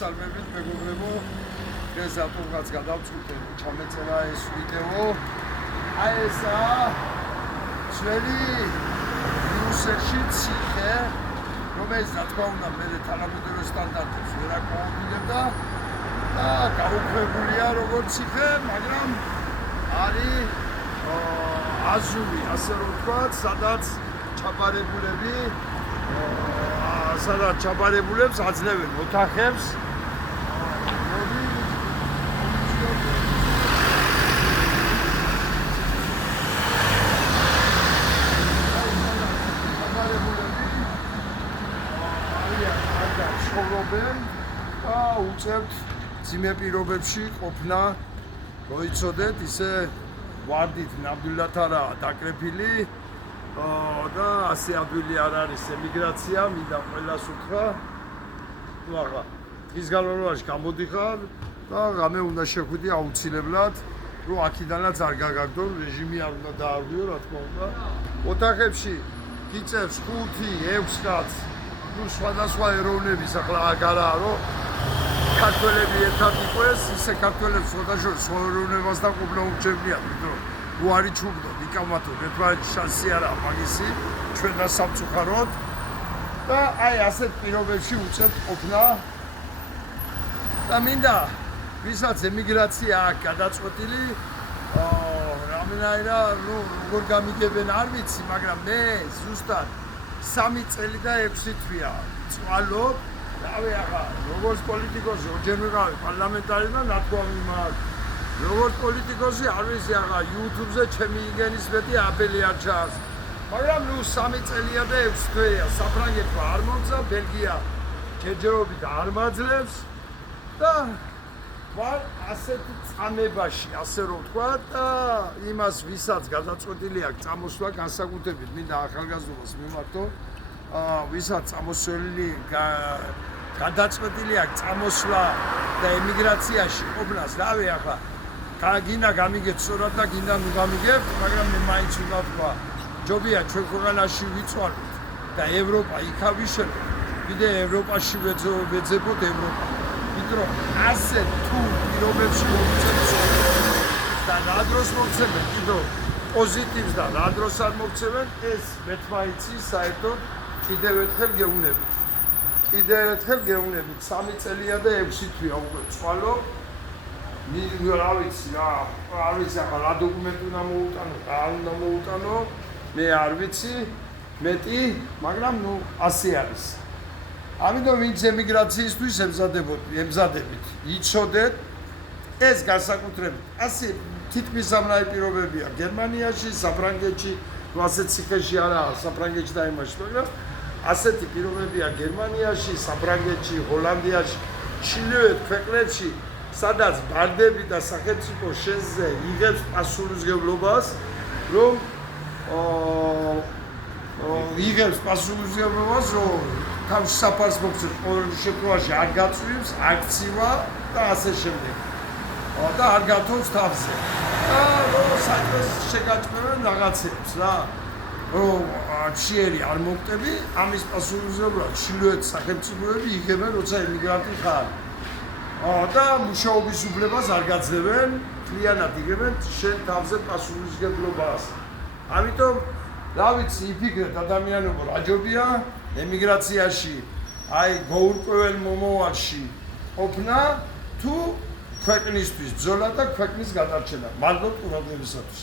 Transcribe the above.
მოგესალმებით მეგობრებო. დღეს რატომღაც გადავწყვიტე ჩამეწერა ეს ვიდეო. აი ესაა ჩვენი ნიუსერში ციხე, რომელიც რა თქმა უნდა მე თანამედროვე სტანდარტებს ვერ აკმაყოფილებდა და გაუქმებულია როგორც ციხე, მაგრამ არის აზური, ასე რომ ვთქვათ, სადაც ჩაბარებულებს აძლევენ ოთახებს. ცხოვრობენ და უწევთ ძიმე პირობებში ყოფნა, მოიცოდეთ, ისე ვარდით ნამდვილად არაა დაკრეფილი და ასე ადვილი არ არის ემიგრაცია, მინდა ყველას უთხრა. ახლა დღის განმავლობაში გამოდიხარ და რამე უნდა შეხვიდე აუცილებლად, რომ აქედანაც არ გაგაგდო, რეჟიმი არ უნდა დაარღვიო, რა თქმა უნდა. ოთახებში გიწევს 5-6 კაცს, სხვადასხვა ეროვნების, ახლა აგარაა, რომ ქართველები ერთად იყვეს, ისე ქართველებს შორს ეროვნებას და ყოფნა უჩერდიათ, იმიტომ უარი ჩუბდო, იკამათო, ერთმანეთს შანსი არა მაგისი, ჩვენ და სამწუხაროდ და აი ასეთ პირობებში უწევთ ყოფნა და მინდა, ვისაც ემიგრაცია აქვს გადაწყვეტილი, რამენაირად, როგორ გამიგებენ არ ვიცი, მაგრამ მე ზუსტად 3 წელი და 6 თვეა წვალობ. რავი ახლა როგორც პოლიტიკოსი ორჯერ ვიყავი პარლამენტარი და ნათქვამი მაქვს. როგორც პოლიტიკოსი არ ვიცი ახლა YouTube-ზე ჩემი იგენისმეტი აპელი არ ჩანს. მაგრამ 3 წელია და 6 თვეა საფრანგეთმა არ მომცა, ბელგია ჯერჯერობით არ მაძლევს და ვარ ასეთ წამებაში, ასე რომ ვთქვათ, და იმას ვისაც გადაწყვეტილი აქვს წამოსვლა, განსაკუთრებით მინდა ახალგაზრდობას მიმართო, ვისაც წამოსვლელი გადაწყვეტილი აქვს წამოსვლა და ემიგრაციაში ყოფნას, რავი ახლა გინდა გამიგეთ სწორად და გინდა ნუ გამიგებთ, მაგრამ მე მაინც უნდა ვთქვა, ჯობია ჩვენ ქვეყანაში ვიწვალოთ და ევროპა იქავიშებოთ, კიდე ევროპაში ვეძებოთ ევროპა. რომ ასე თუ პირობებში მოგწევთ და რა დროს მოგწევენ, კიდევ პოზიტივს და რა დროს არ მოგწევენ, ეს მეთმაიცი საერთოდ კიდევ ერთხელ გეუნებით. კიდევ ერთხელ გეუნებით, 3 წელია და 6 თვეა უკვე წვალობ. რა ვიცი, არ ვიცი ახლა რა დოკუმენტი უნდა მოუტანო, რა უნდა მოუტანო, მე არ ვიცი, მეტი, მაგრამ ნუ ასე არის. ამიტომ ვინც ემიგრაციისთვის ემზადებით, იცოდეთ, ეს განსაკუთრებით ასე თითქმის სამნაირი პირობებია გერმანიაში, საფრანგეთში, ასეთ ციხეში არაა, საფრანგეთში და იმაში, მაგრამ ასეთი პირობებია გერმანიაში, საფრანგეთში, ჰოლანდიაში, ჩრდილოეთ ქვეყნებში, სადაც ბარდები და სახელმწიფო შენზე იღებს პასუხისმგებლობას, რომ თავის საფარს მოგწევს, ყოველ შემთხვევაში არ გაწვიმს, აქცივა და ასე შემდეგ. და არ გათხოვს თავზე. და რომ საერთოდ შეგაჭმევენ რაღაცებს რა. რომ ჭიერი არ მოგტები, ამის პასუხისმგებლად ჩრდილოეთ სახელმწიფოები იღებენ, როცა ემიგრანტი ხარ. და მუშაობის უფლებას არ გაძლევენ, მთლიანად იღებენ შენ თავზე პასუხისმგებლობას. ამიტომ რა ვიცი, იფიქრეთ ადამიანებო, რა ჯობია ემიგრაციაში, აი გაურკვეველ მომავალში ყოფნა თუ ქვეყნისთვის ბრძოლა და ქვეყნის გადარჩენა. მადლობ ყურადღებისათვის.